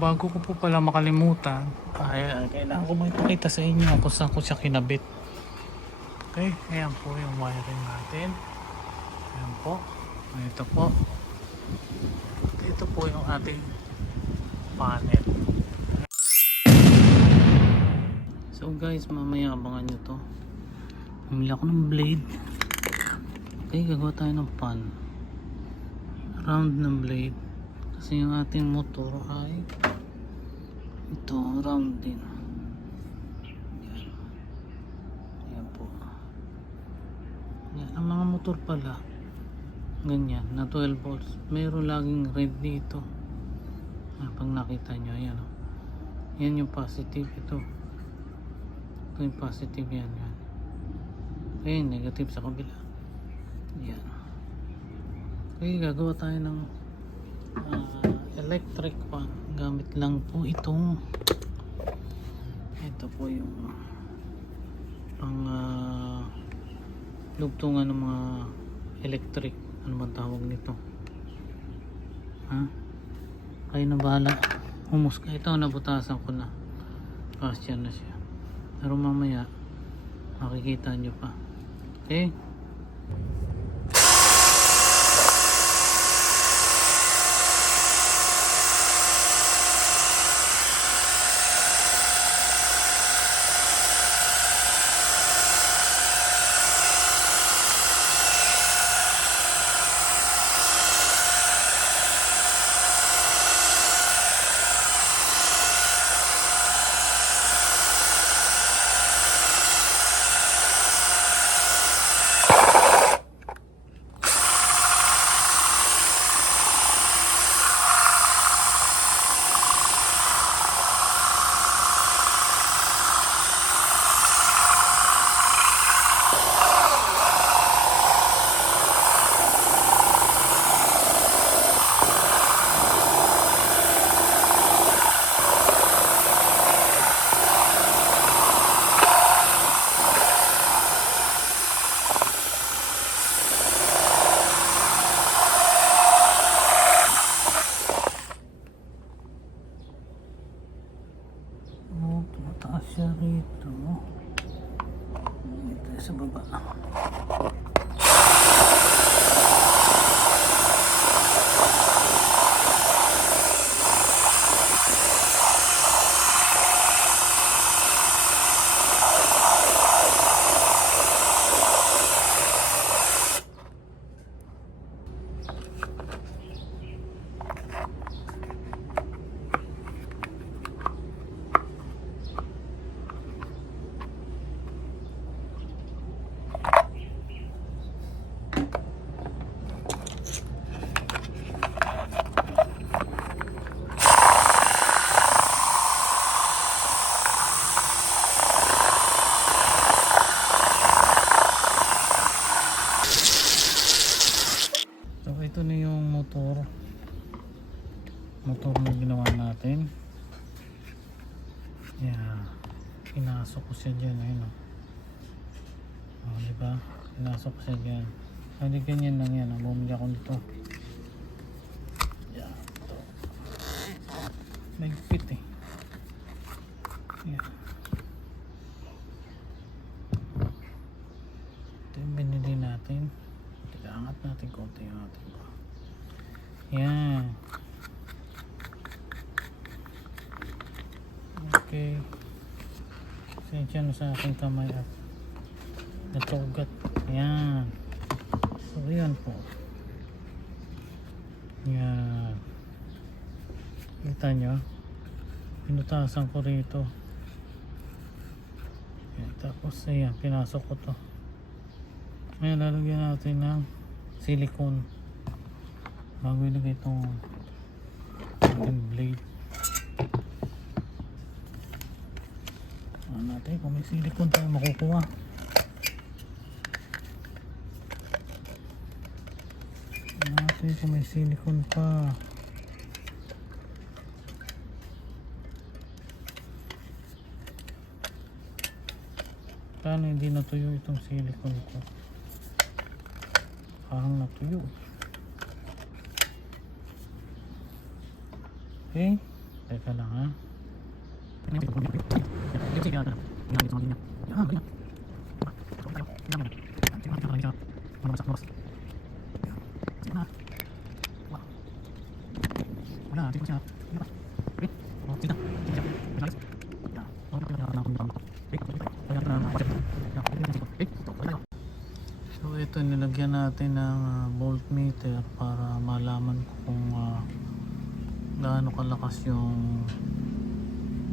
bago ko po pala makalimutan, kailangan ko may pakita sa inyo kung saan ko siya kinabit. Okay, ayan po yung wiring natin. Ayan po. Ito po. Ito po yung ating panel. So guys, mamaya abangan nyo to. Bumili ako ng blade. Okay, gagawa tayo ng pan. Round ng blade. Kasi yung ating motor ay ito, round din. Yan. Ayan po. Yan, ang mga motor pala ganyan, na 12 volts. Mayroon laging red dito. Pag nakita nyo, ayan o. Yan yung positive ito. Ito yung positive yan. Yan. Ayan, negative sa kabila. Yan. Okay, gagawa tayo ng electric fan. Gamit lang po itong ito po yung pang lugtungan ng mga electric. Ano bang tawag nito? Ha? Kayo na bahala. Humusga. Ito, nabutasan ko na. Kasya na siya. Pero mamaya makikita nyo pa. Okay? Tumataas siya rito. Dito sa baba. Ito na yung motor na ginawa natin. Yeah, pinasok ko siya dyan. Ayun, diba? Pinasok ko siya dyan. Hindi ganyan lang yan. Bumili ako nito. Yeah, ito. Nagpit eh. Yeah. Ito yung binili natin. Angat natin konti yung ating ko. Yan. Okay. Sensya na sa aking kamay at natugat. Yan. So yan po. Yan. Kita nyo? Pinutasan ko rito. Yan. Tapos ayan, pinasok ko to. Ngayon lalagyan natin ng silicone bago ilagay itong ating blade. Natin kung may silicone tayo makukuha. Natin kung may silicone pa. Paano hindi natuyo itong silicone ko? Parang natuyo. Okay, Teka lang ha. So ito, nilagyan natin ng voltmeter para malaman ko kung gaano kalakas yung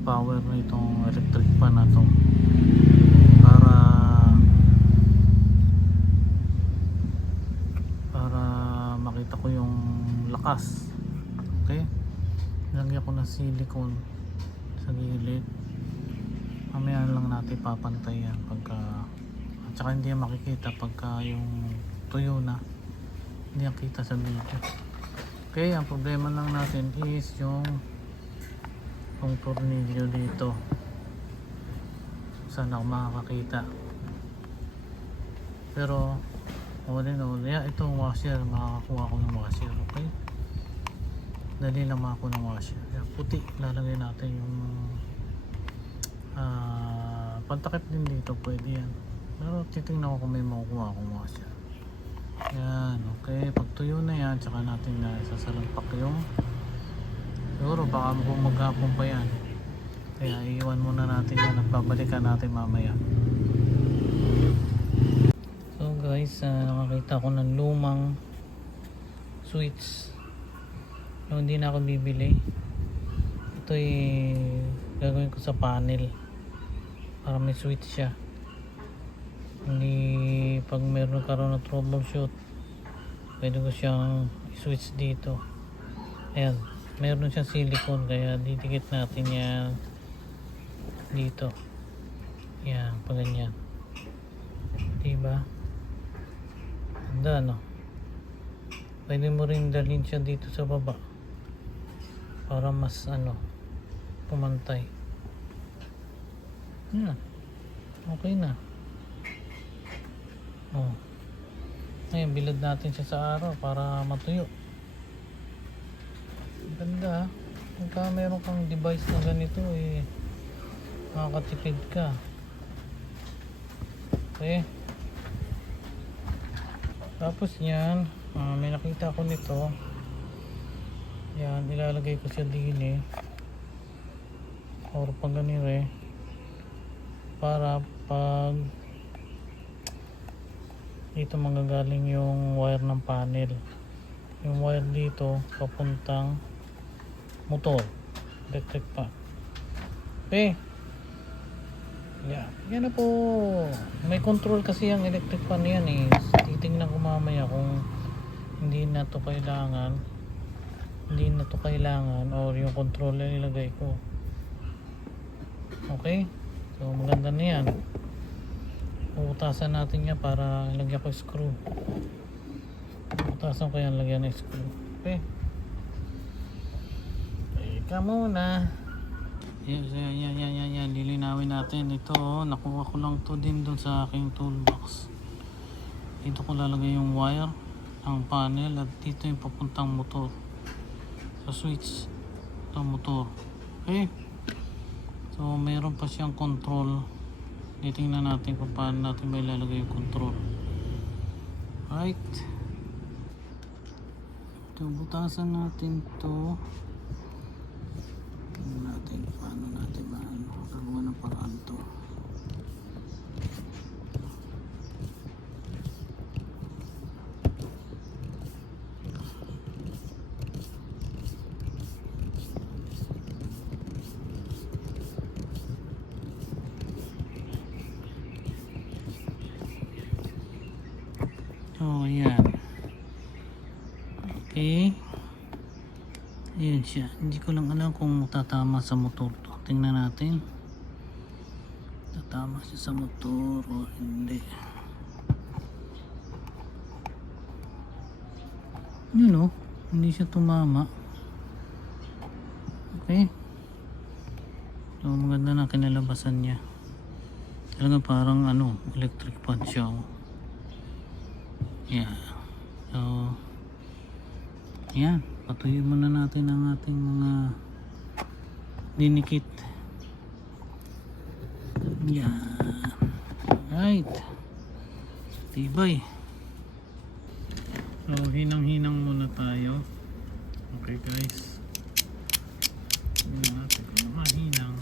power nitong electric fan na to, para makita ko yung lakas. Okay, nilagyan ko ng silicone sa gilid. Mamaya lang natin papantayan pagka, at saka hindi yan makikita pagka yung tuyo na, hindi yan kita sa video. Okay, ang problema lang natin is yung tornilyo dito, saan ako makakakita. Pero all in all, itong washer, makakakuha ko ng washer. Okay, dali lang makakuha ng washer. Puti, lalagay natin yung pantakip din dito, pwede yan. Pero titingnan ko kung may makukuha akong washer. Yan, okay. Pag tuyo na yan, tsaka natin na sasalampak yung, siguro baka maghapon pa yan, kaya iiwan muna natin yan at babalikan natin mamaya. So guys, nakakita ko ng lumang switch. No, hindi na ako bibili. Ito gagawin ko sa panel para may switch siya. Hindi, pag meron karoon ng troubleshoot, pwede ko siyang switch dito. Ayan, meron siyang silicone, kaya didikit natin yan dito. Yan, pag ganyan, diba? Ganda, no? Pwede mo rin dalhin siya dito sa baba para mas pumantay. Yan, okay na. Oh, ngayon bilad natin siya sa araw para matuyo. Ganda ha. Pagka meron kang device na ganito, makakatipid ka. Okay, tapos yan, may nakita ko nito. Yan, ilalagay ko siya din or pag ganito para pag dito manggagaling yung wire ng panel, yung wire dito papuntang motor, electric fan. Okay, yan na po. May control kasi yung electric fan yan titingnan ko mamaya kung hindi na to kailangan or yung controller ilagay ko. Okay, so maganda na yan. Puputasan natin yan para lagyan ko screw. Puputasan ko yan, lagyan ng screw. Okay, teka muna. Yan, lilinawin natin ito. Nakuha ko lang to din dun sa aking toolbox. Dito ko lalagay yung wire ng panel at dito yung papuntang motor, sa switch ng motor. Okay, so mayroon pa siyang control. Titingnan natin kung paano natin may lalagay yung control. Right, ito, butasan natin to. Tingnan natin paano natin gagawa ng paraan to. So ayan, okay, ayan siya. Hindi ko lang alam kung tatama sa motor to. Tingnan natin, tatama siya sa motor o hindi. Yun hindi siya tumama. Okay, so maganda na kinalabasan niya. Talaga parang electric fan siya. Yeah. So yan, patuloy muna natin ang ating mga dinikit. Yan. Right. Tibay. So, hinang-hinang muna tayo. Okay guys. Tingnan natin kung mahinang.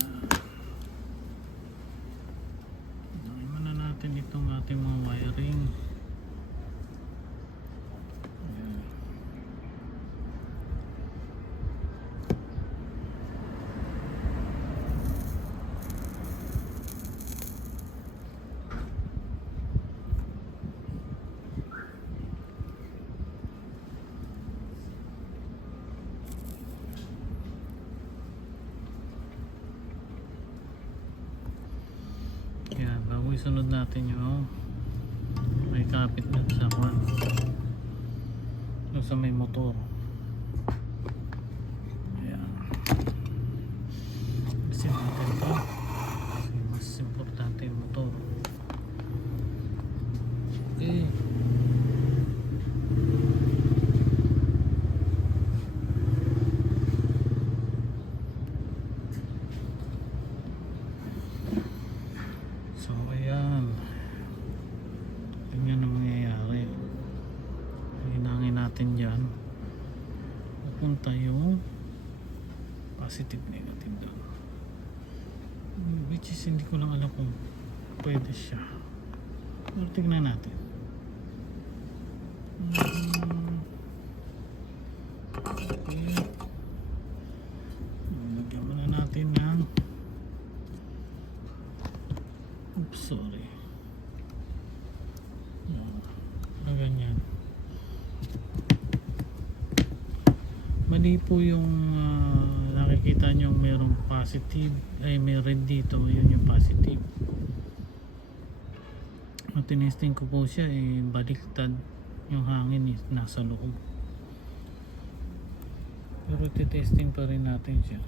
Yan. Hinangin muna natin itong ating mga wiring. Yan. Yan, bago isunod natin yung may kapit na sa kwan sa may motor. Ayan, kasi natin ito kasi mas importante yung motor. Okay. So ayan, ganyan ang mangyayari. Hinangin natin dyan, pupunta yung positive negative doon, which is hindi ko lang alam kung pwede siya, pero tignan natin. Okay, lagyan muna natin ng oops, sorry. Ganyan. Mali po yung nakikita nyo merong positive, ay may red dito, yun yung positive. Tinesting ko po siya, baliktad yung hangin nasa loob, pero titesting pa rin natin siya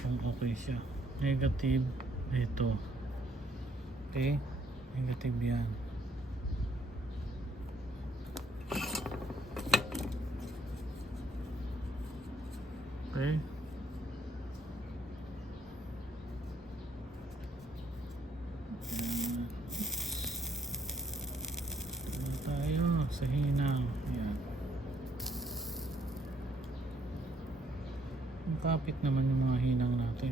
kung okay siya. Negative ito, okay, negative yan. Okay, tayo sa hinang. Yan, kapit naman yung mga hinang natin.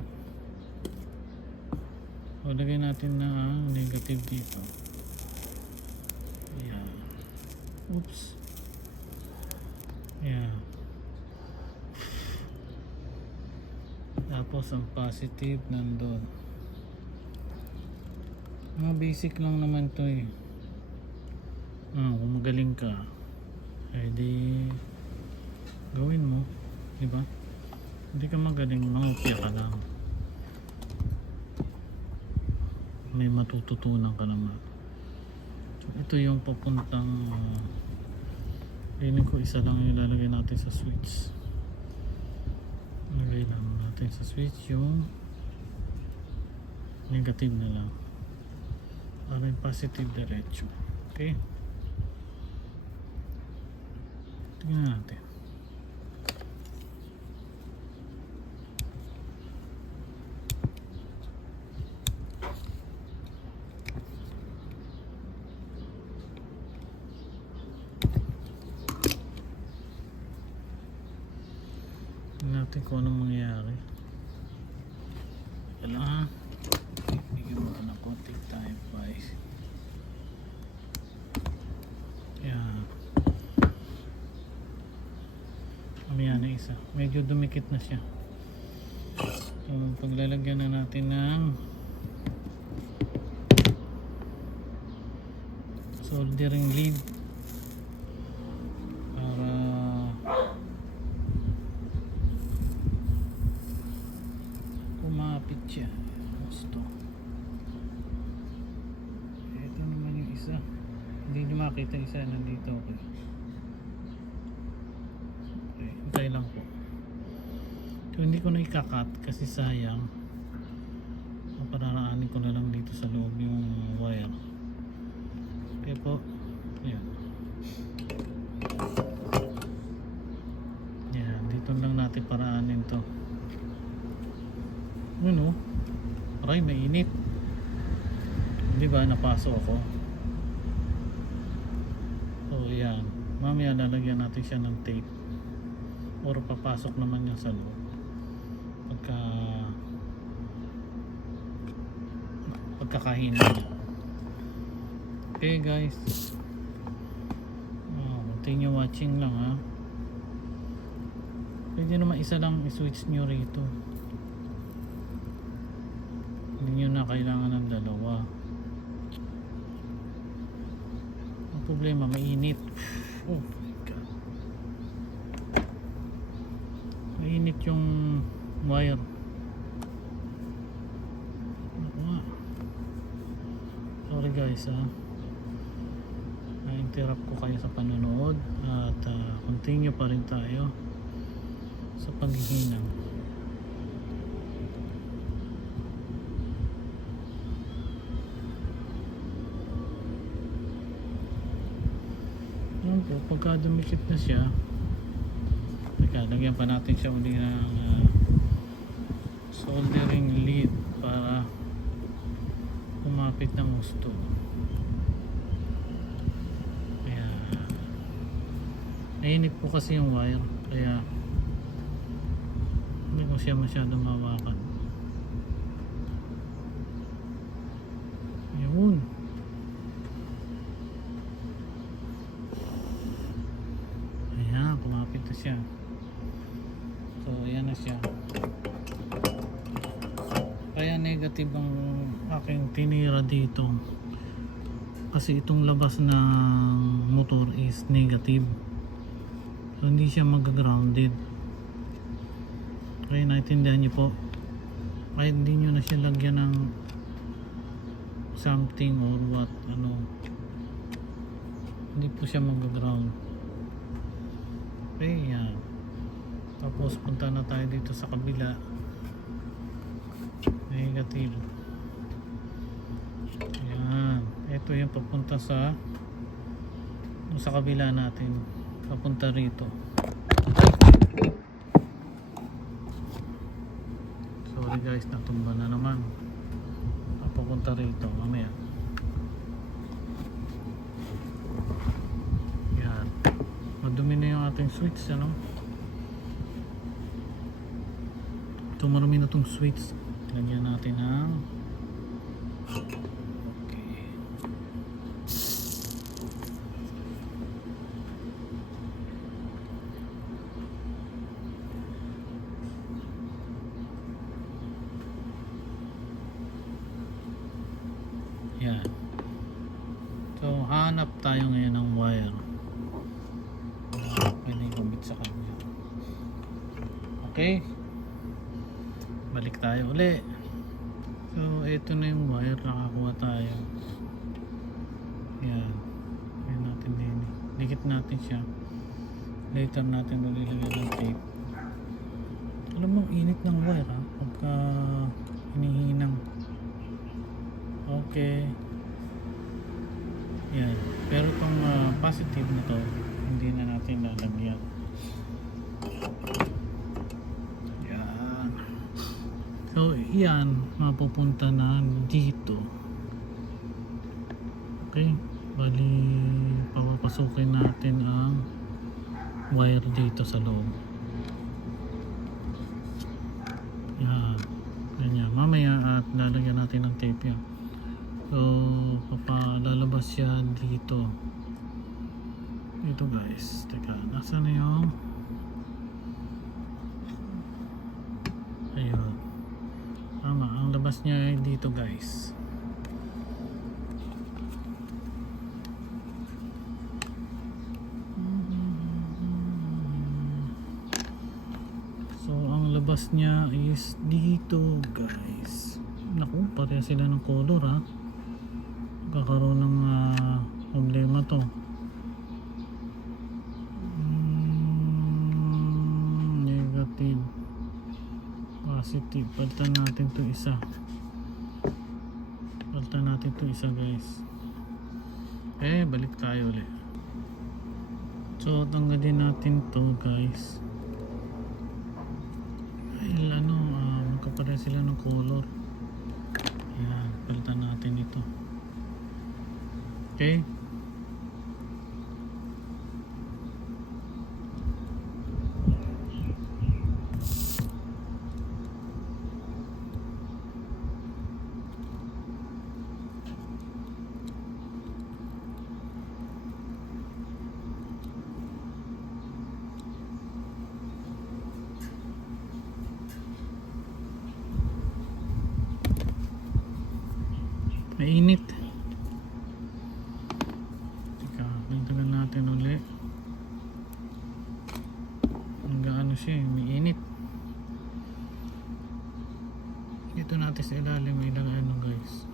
O, lagay natin na negative dito. Ayan. Oops. Ayan. Tapos ang positive nandun. Mga basic lang naman to eh. Kung magaling ka, di gawin mo, diba? Hindi ka magaling, mangupya ka lang, may matututunan ka naman. So, ito yung papuntang feeling ko isa lang yung ilalagay natin sa switch. Lagay lang natin sa switch yung negative na lang para yung positive diretso. Okay, tingnan natin. Natin kung anong mangyayari. Kaya lang ha, bigyan mo ng konting time guys. Yan, mamaya na isa, medyo dumikit na siya. So, paglalagyan na natin ng soldering lead para kumapit siya. Gusto. Ito naman yung isa. Hindi nyo makita isa. Nandito. Okay. Okay. Hintay lang po. So, hindi ko na ikakat kasi sayang. Pararaanin ko na lang dito sa loob yung wire. Okay po. Ayan. Ay, mainit. Di ba, napasok ako. So, yan. Mamaya lalagyan natin siya ng tape. Or papasok naman yan sa loob. Pagkakahina niya. Okay guys. Continue watching lang ha. Pwede naman isa lang i-switch nyo rito. Hindi nyo na kailangan ng dalawa. Ang problema, mainit. Oh my god. Mainit yung wire. Ako nga. Sorry guys ha. Na-interrupt ko kayo sa panonood. At continue pa rin tayo sa paghihinang. Ayan po, pagka dumikit na siya, teka, lagyan pa natin siya uli ng soldering lead para kumapit ng gusto. Ayan. Nainit po kasi yung wire, kaya hindi ko siya masyadong mawakan. Yun. Ayan, kumapit na siya. So, ayan na siya. Kaya negative ang aking tinira dito. Kasi itong labas ng motor is negative. So, hindi siya mag-grounded. Kaya naintindihan niyo po, kahit hindi nyo na siya lagyan ng something or what, hindi po siya mag-ground. Okay, yan. Tapos punta na tayo dito sa kabila. Negative. Yan. Ito yung papunta sa kabila natin. Papunta rito. Sorry guys, natumba na naman. Papunta rito mamaya. Yan. Madumi na yung ating switch, ano? Ito, marami na itong switch. Lagyan natin ang okay. Yan. So, hanap tayo ngayon ng wire. Pwede kumit sa kanya. Okay. Balik tayo uli. So, ito na yung wire. Nakakuha tayo. Yan. Yan natin din. Dikit natin siya. Later natin ulilagay ng tape. Alam mo, init ng wire ha. Pagka hinihinang. Okay. Yan. Pero itong positive na to, hindi na natin lalagyan. Yan. So, yan. Mapupunta na dito. Okay. Bali, papapasukin natin ang wire dito sa loob. Yan. Ganyan. Mamaya at lalagyan natin ng tape yan. So, papalalabas siya dito. Ito guys. Teka, nasa na yung ayun. Tama, ang labas niya ay dito guys. So, ang labas niya is dito guys. Naku, pareha sila ng color ha. Kakaroon ng problema to. Negative, positive. Palitan natin to isa. Palitan natin to isa guys. Balik tayo ulit. So tanggalin natin to guys. Dahil magkapareha sila ng color. Yan, palitan natin ito. Okay. Mainit. Teka, pintagan natin ulit. Hanggang ano siya, mainit. Dito natin sa ilalim may ilagay ano guys.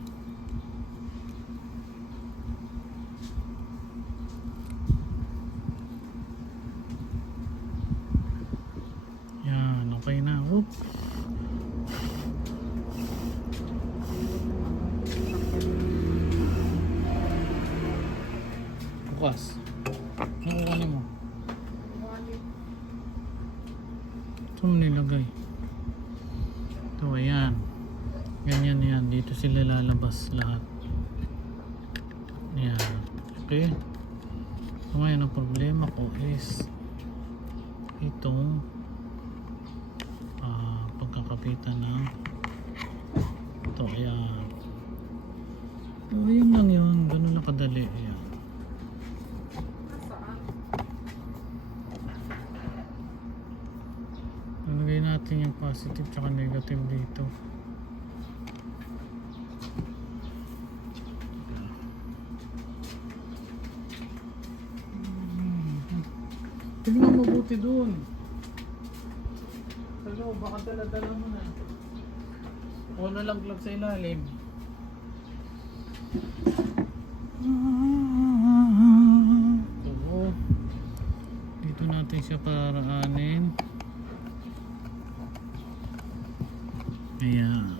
Yan, okay na. Oops. Bukas. Ano kukunin mo? Ito mo nilagay. Ito, ayan. Ganyan yan. Dito sila lalabas lahat. Ayan. Okay. So ngayon, ang problema ko is itong pagkakapitan na ito. Ayan. So, yun lang yun. Ganun lang kadali. Ayan. Nalagay natin yung positive tsaka negative dito. Tignan mabuti dun. Sa loob, baka dala-dala mo na. O nalaglag sa ilalim. Oo. Dito natin siya paraanin. Ayan.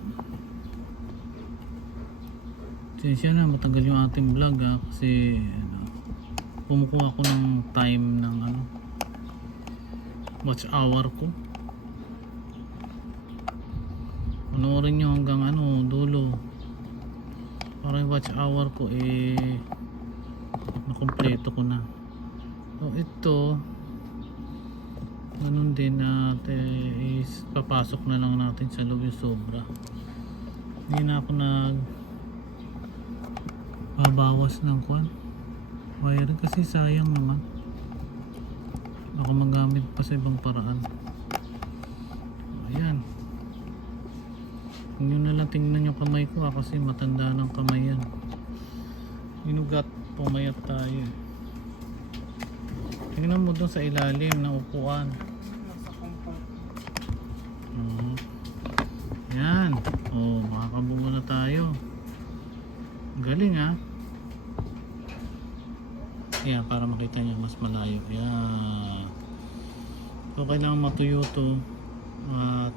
Siya na matagal yung ating vlog kasi kumukuha ko ng time ng watch hour ko. Panoorin nyo hanggang dulo para yung watch hour ko nakompleto ko na. So ito ganun din is papasok na lang natin sa loob yung sobra. Hindi na ako babawas ng wire kasi sayang naman. Baka magamit pa sa ibang paraan. Ayan. Huwag nyo nalang tingnan yung kamay ko kasi matanda ng kamay yan. Inugat, pumayat tayo. Tingnan mo doon sa ilalim ng upuan. Yan. Makakabuo na tayo. Galing Ayan, para makita nyo mas malayo. Ayan. So, kailangan matuyo to. At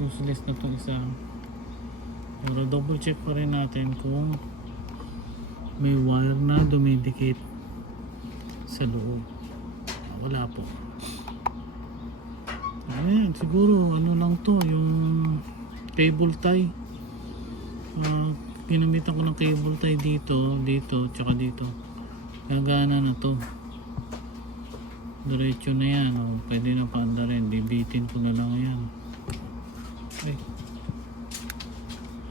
useless na itong isa. Pero double check pa rin natin kung may wire na dumidikit sa loob. Wala po. Ayan, siguro lang to, yung cable tie. Ginamitan ko ng cable tie dito, tsaka dito. Gagana na to. Diretso na yan. Pwede na paanda rin. Bibitin ko na lang yan. Okay.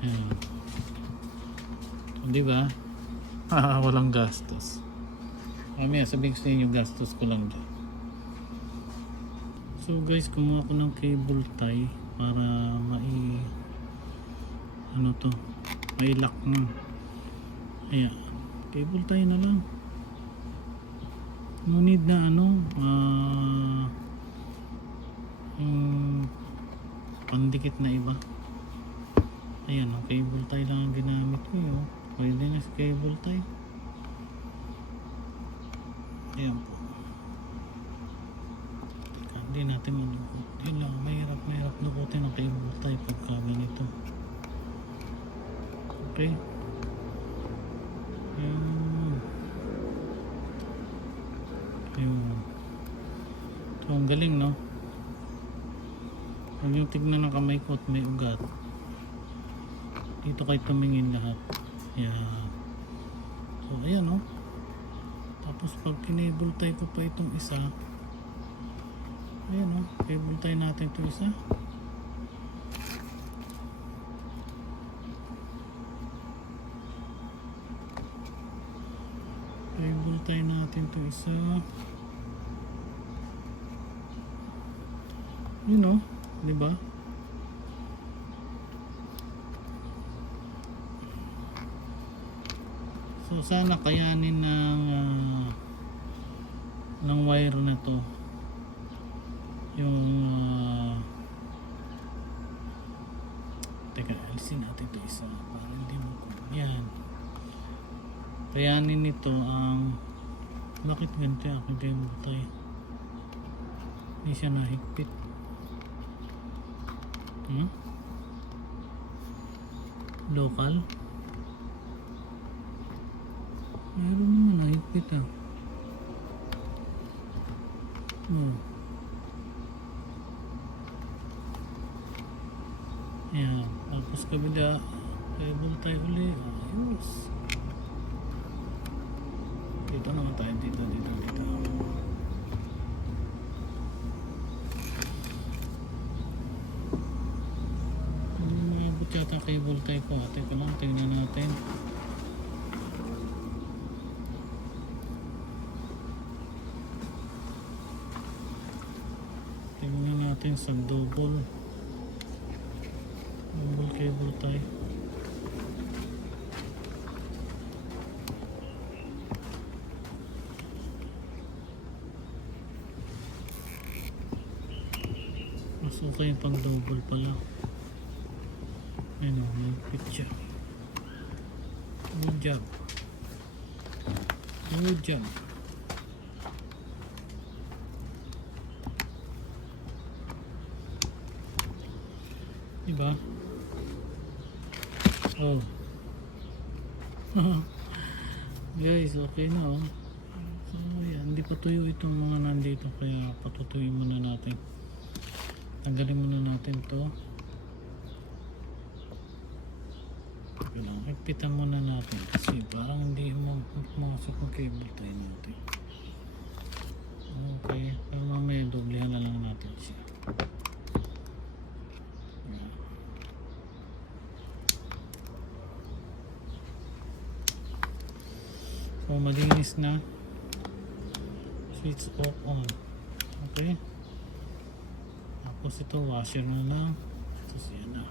Ayan. So, diba? Walang gastos. Mamaya sabihin ko sa inyo gastos ko lang dyan. So guys, kumuha ko ng cable tie para may lock na. Ayan, cable tie na lang. No need na yung pandikit na iba. Ayan, cable tie lang ang ginamit ko yun. Pwede na sa cable tie. Ayan po. Hindi natin malukot. Yun lang, mahirap lukutin ang cable tie pagka ganito. Okay. Ayun. So, ang galing, no? Huwag yung tignan ng kamay ko at may ugat. Dito kayo tumingin lahat. Yan. So ayan o. Tapos pag kinable tie ko pa itong isa, ayan o, cable tie natin ito isa. Cable tie natin ito isa. Yun o, diba? So sana kayanin ng wire na to yung teka, alisin natin ito isa para hindi mo yan. Kayanin nito ang bakit ganito yung aking cable tie? Hindi siya nahigpit. Local? Meron naman nahigpit ah. Ayan, tapos kabila cable tie uli. Ayos. Dito naman tayo, dito. Maabot yata ang cable tie ko. Teka lang, tingnan natin. Tingnan natin sa double cable tie. Mas okay yung pang double pala. Ayun o, may picture. Good job. Diba? Oh. Guys, okay na oh. So, yan. Hindi pa tuyo itong mga nandito. Kaya patutuyin muna natin. Tanggalin muna natin to. Higpitan muna natin. Kasi parang hindi humasok ang cable tie natin. Okay. Pero mamaya doblehan na lang natin siya. So malinis na, switch off on. Okay, tapos ito washer na lang. Tapos yan na,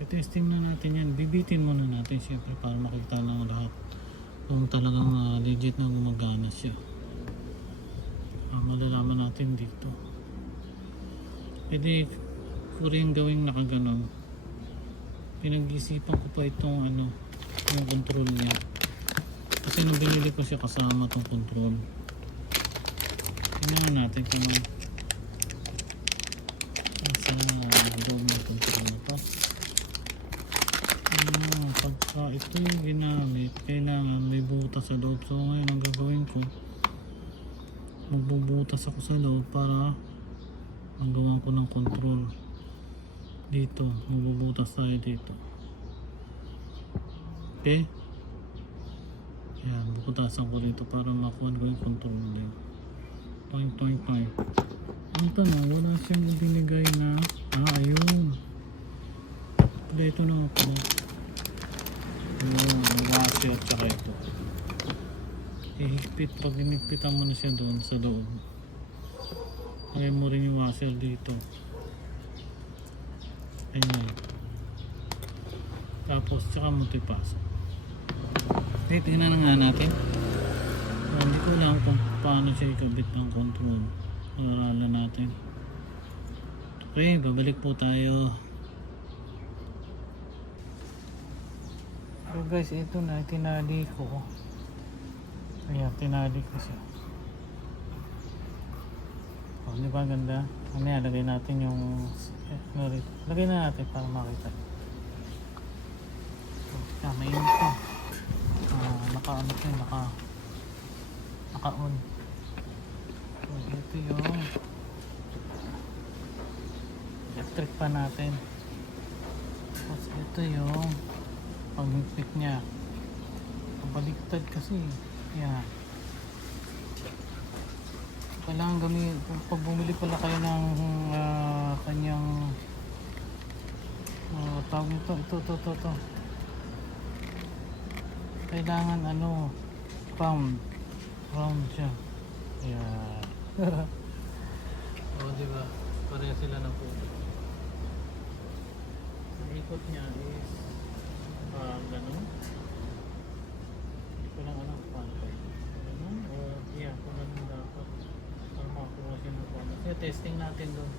i-testing na natin yan. Bibitin muna natin siyempre para makita lang lahat kung talagang legit na gumagana siya. Malalaman natin dito. Pwede ko rin gawing nakaganon. Pinag-isipan ko pa itong yung control niya. Kasi nung binili ko siya kasama itong control. Tingnan natin kung saan loob ng control na ito. Pagka ito yung ginamit, kailangan may butas sa loob. So ngayon ang gagawin ko, magbubutas ako sa loob para magawa ko ng control. Dito, magbubutas tayo dito. Okay? Yan, bubutasan ko dito para makuha ko yung control din. Toing. Ang tanong, wala siyang binigay na ayun. Ito na ako. Yung washer at saka ito. Ihigpit, pag hinigpitan mo na siya doon sa loob. Lagay mo rin yung washer dito. Ayan. Tapos tsaka mo ito ipasok. Okay, tingnan na nga natin. Hindi ko alam kung paano siya ikabit ng control. Pag-aralan natin. Okay, babalik po tayo. So guys, ito na, tinali ko. Ayan, tinali ko siya. Oh, di ba ganda? Mamaya lagay natin yung lagay na natin para makita. So, mainit ko. Naka-on. So, ito yung electric pa natin. Tapos Ito yung paghigpit niya. Baliktad kasi. Yan. Kailangan gamitin. Pag bumili pala kayo ng kanyang tawag nito. Ito. Kailangan round. Round siya. Yan. O, diba? Pareha sila ng kulay. Ang ikot niya is ganun. Hindi ko lang alam kung paano kayo. Ganun? O, yeah, kung ganun dapat. Para makakuha siya ng paano. Kaya testing natin doon.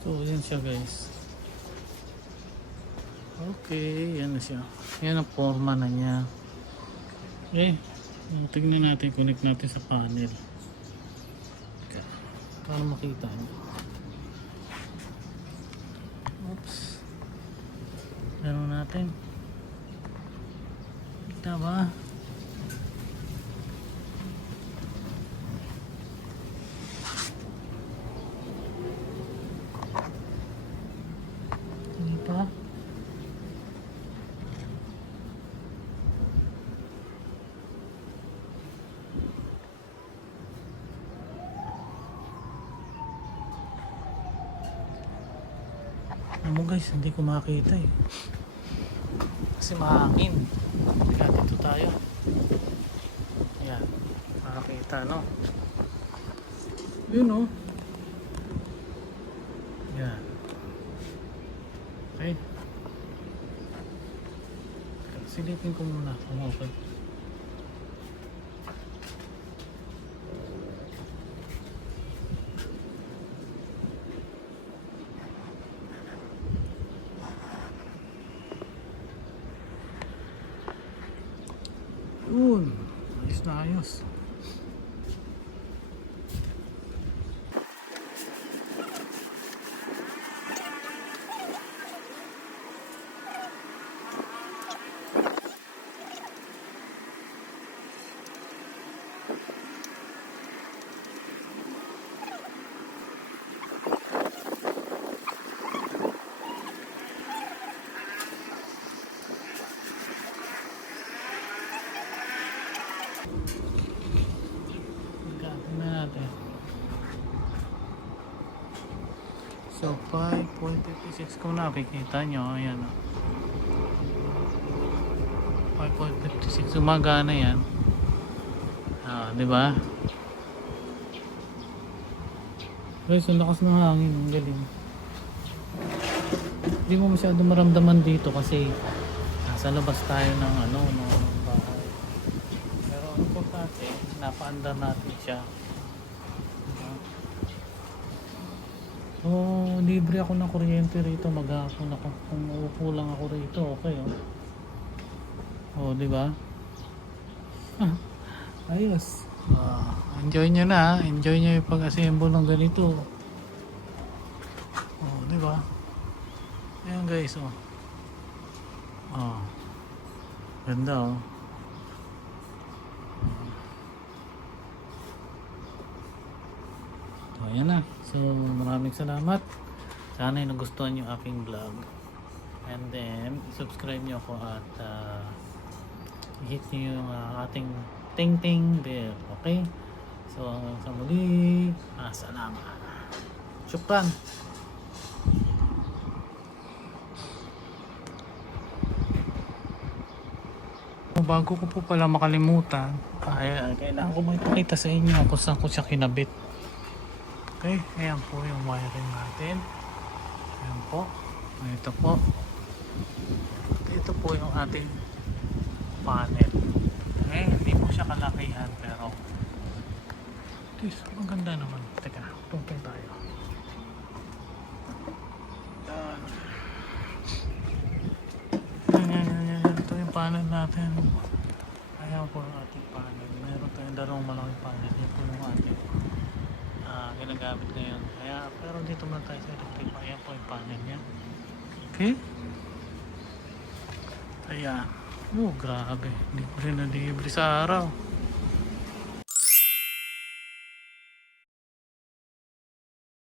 So, yan siya guys. Okay, yan na siya. Yan ang forma na niya. Okay, tignan natin, connect natin sa panel. Para makita niyo. Oops. Gano'n natin. Kita ba? Hindi pa. Ano guys, hindi ko makita eh. Kasi mahangin. Kaya dito tayo. Ayan. Makakita, no? Yun, no? Ayan. Okay. Silipin ko muna kung okay. Yun. Ayos na ayos. So 5.56 kung nakikita nyo, ayan o. 5.56 gumagana yan. Di ba? Guys, ang lakas ng hangin, ang galing. Hindi mo masyado maramdaman dito kasi nasa labas tayo ng bahay. Pero ang importante, napaandar natin siya. Oh, libre ako ng kuryente rito, maghapon ako. Kung uupo lang ako rito, okay oh. Oh, di ba? Ayos. Enjoy nyo na, enjoy nyo yung pag-assemble ng ganito. Oh, di ba? Ayan guys, oh. Oh. Ganda oh. So, ayan na. So, maraming salamat. Sana ay nagustuhan yung aking vlog. And then, subscribe nyo ako at hit nyo yung ating ting-ting bell. Okay? So, hanggang sa muli. Salamat. Syukran. Bago ko po pala makalimutan, kailangan ko mo ipakita sa inyo kung saan ko siya kinabit. Okay, ayan po yung wiring natin. Ayan po. Ito po. Ito po yung ating panel. Okay, hindi po siya kalakihan pero at least maganda naman. Teka, tungtong tayo. Yan. Ito yung panel natin. Ayan po yung ating panel. Meron tayong dalawang malaking panel. Yan po yung ating ginagamit ngayon. Kaya, pero dito muna tayo sa electric. Ayan po yung panel niya. Okay? Ayan. Oh, grabe. Hindi ko rin nalibre sa araw.